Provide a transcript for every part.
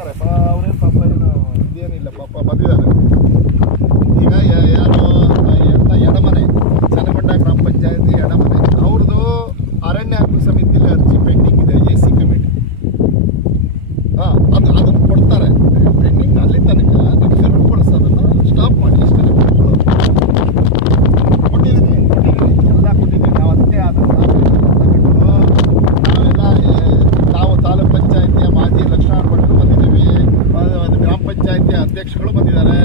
ಬಂದಿದ್ದಾರೆ, ಅವ್ರೇನು ಪಾಪ ಏನು ಇದೇನಿಲ್ಲ, ಪಾಪ ಬಂದಿದ್ದಾರೆ. ಈಗ ಯಾರು ಎಡಮನೆ ಚನ್ನಮಂಡ ಗ್ರಾಮ ಪಂಚಾಯತಿ ಎಡಮನೆ ಅವ್ರದ್ದು ಅರಣ್ಯ ಹಕ್ಕು ಸಮಿತಿಯಲ್ಲಿ ಅರ್ಜಿ ಪೆಂಡಿಂಗ್ ಇದೆ, AC ಕಮಿಟಿ. ಅದನ್ನು ಕೊಡ್ತಾರೆ ಪೆಂಡಿಂಗ್ ಅಲ್ಲಿ ತನಕ. ಅದನ್ನು ತಿರುಗುಗೊಳಿಸೋದನ್ನು ಸ್ಟಾಪ್ ಮಾಡಿ ಅಷ್ಟೇ. ಕೊಟ್ಟಿದ್ದೀನಿ ಎಲ್ಲ ಕೊಟ್ಟಿದ್ದೀನಿ ನಾವು. ಅದಕ್ಕೆ ಅದನ್ನು ನಾವು ತಾಲೂಕ್ ಪಂಚಾಯತಿಯ ಮಾಜಿ ಲಕ್ಷ್ಮಣ ಭಟ್ರು ಬಂದಿದ್ದೀವಿ, ಗ್ರಾಮ ಪಂಚಾಯತಿ ಅಧ್ಯಕ್ಷಗಳು ಬಂದಿದ್ದಾರೆ.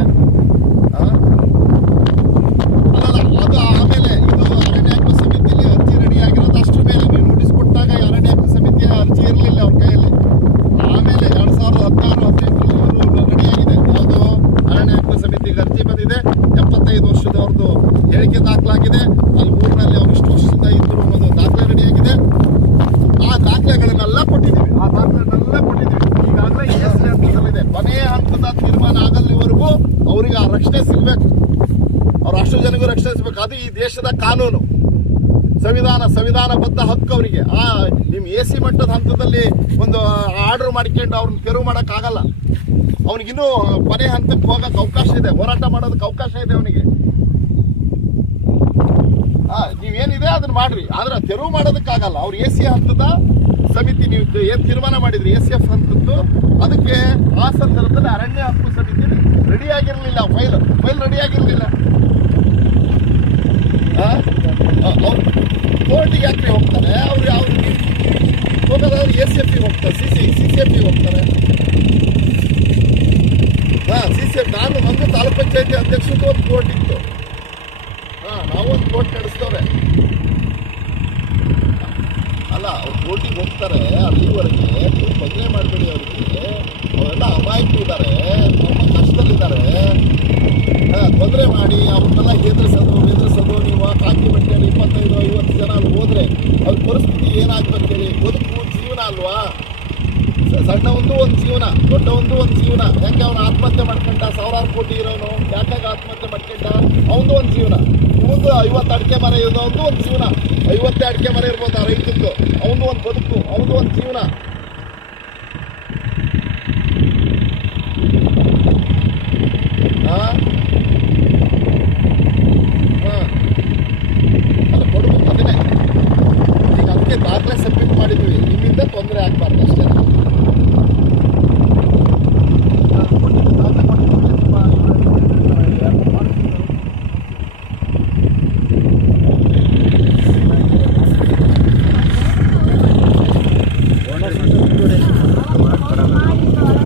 ಅದು ಆಮೇಲೆ ಇದು ಅರಣ್ಯ ಹಕ್ಕು ಸಮಿತಿಯಲ್ಲಿ ಅರ್ಜಿ ರೆಡಿಯಾಗಿರೋದು ಅಷ್ಟರ ಮೇಲೆ ನೀವು ನೋಟಿಸ್ ಕೊಟ್ಟಾಗ ಅರಣ್ಯ ಹಕ್ಕು ಸಮಿತಿಯ ಅರ್ಜಿ ಇರಲಿಲ್ಲ ಅವ್ರ ಕೈಯಲ್ಲಿ. ಆಮೇಲೆ 2016-17 ಇವರು ರೆಡಿಯಾಗಿದೆ. ಯಾವುದು ಅರಣ್ಯ ಹಕ್ಕು ಸಮಿತಿಗೆ ಅರ್ಜಿ ಬಂದಿದೆ, 75 ವರ್ಷದವ್ರದ್ದು ಹೇಳಿಕೆ ದಾಖಲಾಗಿದೆ. ಅಲ್ಲಿ ಊರಿನಲ್ಲಿ ಅವ್ರು ಇಷ್ಟು ವರ್ಷದಿಂದ ಇದ್ರು ಅನ್ನೋದು ದಾಖಲೆ ರೆಡಿಯಾಗಿದೆ. ಆ ದಾಖಲೆಗಳನ್ನೆಲ್ಲ ಕೊಟ್ಟಿದ್ದೀವಿ, ಈಗಾಗಲೇ ES ಹಂತದಲ್ಲಿದೆ. ಕೊನೆಯ ಹಂತದ ತೀರ್ಮಾನ ಆಗಲ್ಲಿವರೆಗೂ ಅವರಿಗೆ ಆ ರಕ್ಷಣೆ ಸಿಗಬೇಕು, ಅವ್ರು ಅಷ್ಟು ಜನಗೂ ರಕ್ಷಣೆ ಸಿಗಬೇಕು. ಅದು ಈ ದೇಶದ ಕಾನೂನು, ಸಂವಿಧಾನಬದ್ಧ ಹಕ್ಕು ಅವರಿಗೆ. ನಿಮ್ಮ AC ಮಟ್ಟದ ಹಂತದಲ್ಲಿ ಒಂದು ಆರ್ಡರ್ ಮಾಡ್ಕೊಂಡು ಅವ್ರನ್ನ ತೆರವು ಮಾಡೋಕ್ಕಾಗಲ್ಲ. ಅವನಿಗಿನ್ನೂ ಕೊನೆ ಹಂತಕ್ಕೆ ಹೋಗಕ್ಕೆ ಅವಕಾಶ ಇದೆ, ಹೋರಾಟ ಮಾಡೋದಕ್ಕೆ ಅವಕಾಶ ಇದೆ ಅವನಿಗೆ. ನೀವೇನಿದೆ ಅದನ್ನ ಮಾಡ್ರಿ, ಆದ್ರೆ ತೆರವು ಮಾಡೋದಕ್ಕಾಗಲ್ಲ. ಅವ್ರು AC ಹಂತದ ಸಮಿತಿ ನೀವು ಏನ್ ತೀರ್ಮಾನ ಮಾಡಿದ್ರಿ ACF ಹಂತದ್ದು, ಅದಕ್ಕೆ ಆ ಸಂದರ್ಭದಲ್ಲಿ ಅರಣ್ಯ ಹಕ್ಕು ಸಮಿತಿ ರೆಡಿ ಆಗಿರಲಿಲ್ಲ, ಫೈಲ್ ರೆಡಿ ಆಗಿರಲಿಲ್ಲ. ಅವ್ರು ಕೋರ್ಟಿಗೆ ಯಾಕೆ ಹೋಗ್ತಾರೆ? ಅವ್ರು ಹೋಗೋದಾದ್ರೆ ACF ಹೋಗ್ತಾರೆ, CCF ಹೋಗ್ತಾರೆ. CCF ನಾನು ಒಂದು ತಾಲೂಕ್ ಪಂಚಾಯತಿ ಅಧ್ಯಕ್ಷದ್ದು ಒಂದು ಕೋರ್ಟ್ ಇತ್ತು. ನಾವು ಒಂದು ಕೋರ್ಟ್ ನಡೆಸ್ತವ್ರೆ ಅಲ್ಲ, ಅವ್ರು ಕೋರ್ಟಿಗೆ ಹೋಗ್ತಾರೆ. ಅಲ್ಲಿವರೆಗೆ ನೀವು ತೊಂದರೆ ಮಾಡಬೇಡಿ ಅವರಿಗೆ. ಅವರೆಲ್ಲ ಅಮಾಯಕರು ಇದ್ದಾರೆ, ತುಂಬ ಕಷ್ಟದಲ್ಲಿದ್ದಾರೆ. ತೊಂದರೆ ಮಾಡಿ ಅವ್ರನ್ನೆಲ್ಲ ಹೆದರ್ಸೋದು ನೀವು ಕಾಕಿ ಬಟ್ಟೆಯಲ್ಲಿ 25-50 ಜನ ಅಲ್ಲಿ ಹೋದ್ರೆ ಅವ್ರ ಪರಿಸ್ಥಿತಿ ಏನಾಗ್ಬೇಕು ಹೇಳಿ? ಬದುಕು ಜೀವನ ಅಲ್ವಾ? ಸಣ್ಣ ಒಂದು ಜೀವನ, ದೊಡ್ಡ ಒಂದು ಜೀವನ. ಯಾಕೆ ಅವನು ಆತ್ಮಹತ್ಯೆ ಮಾಡ್ಕೊಂಡ? 1000 ಕೋಟಿ ಇರೋನು ಯಾಕಾಗ ಆತ್ಮಹತ್ಯೆ ಮಾಡ್ಕೊಂಡ? ಅವನದು ಒಂದು ಜೀವನ. ಇವೊಂದು 50 ಅಡಿಕೆ ಮರ ಇರೋದು ಒಂದು ಜೀವನ. 50 ಅಡಿಕೆ ಮರ ಇರ್ಬೋದು ಆ ರೈತದ್ದು, ಅವನು ಒಂದು ಬದುಕು, ಅವನು ಒಂದು ಜೀವನ.